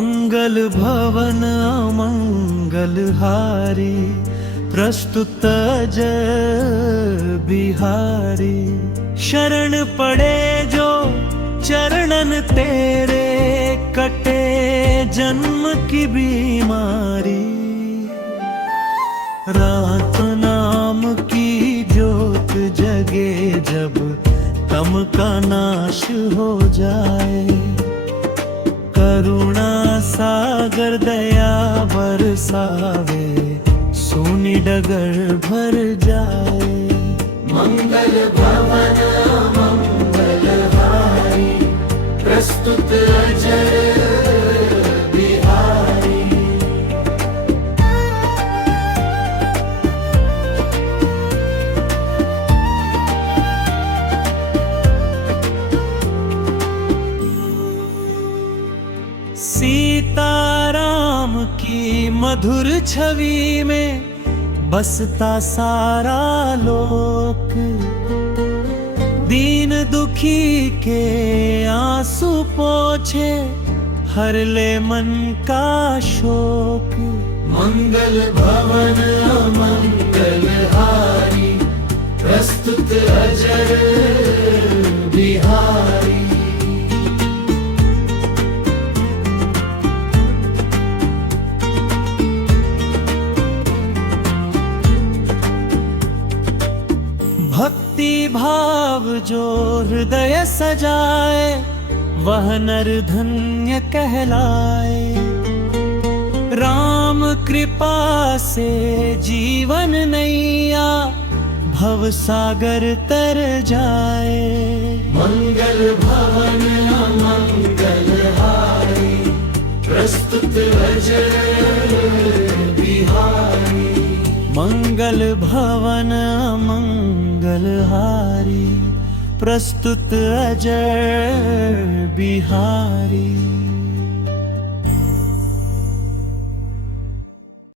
मंगल भवन अमंगल हारी, प्रस्तुत जय बिहारी। शरण पड़े जो चरणन तेरे, कटे जन्म की बीमारी। रात नाम की ज्योत जगे जब, तम का नाश हो जाए। करुणा सागर दया बरसावे, सोनी डगर भर जाए। मंगल भवन मंगल हारी, प्रस्तुत अजर बिहारी। सीताराम की मधुर छवि में बसता सारा लोक। दीन दुखी के आंसू पोछे, हर ले मन का शोक। मंगल भवन अमंगल हारी, प्रस्तुत अजर बिहारी। भक्ति भाव जो हृदय सजाए, वह नर धन्य कहलाए। राम कृपा से जीवन नैया, भव सागर तर जाए। मंगल भवन अमंगल हारी, प्रस्तुत अजर बिहारी। मंगल भवन मंगल हारी, प्रस्तुत अजय बिहारी।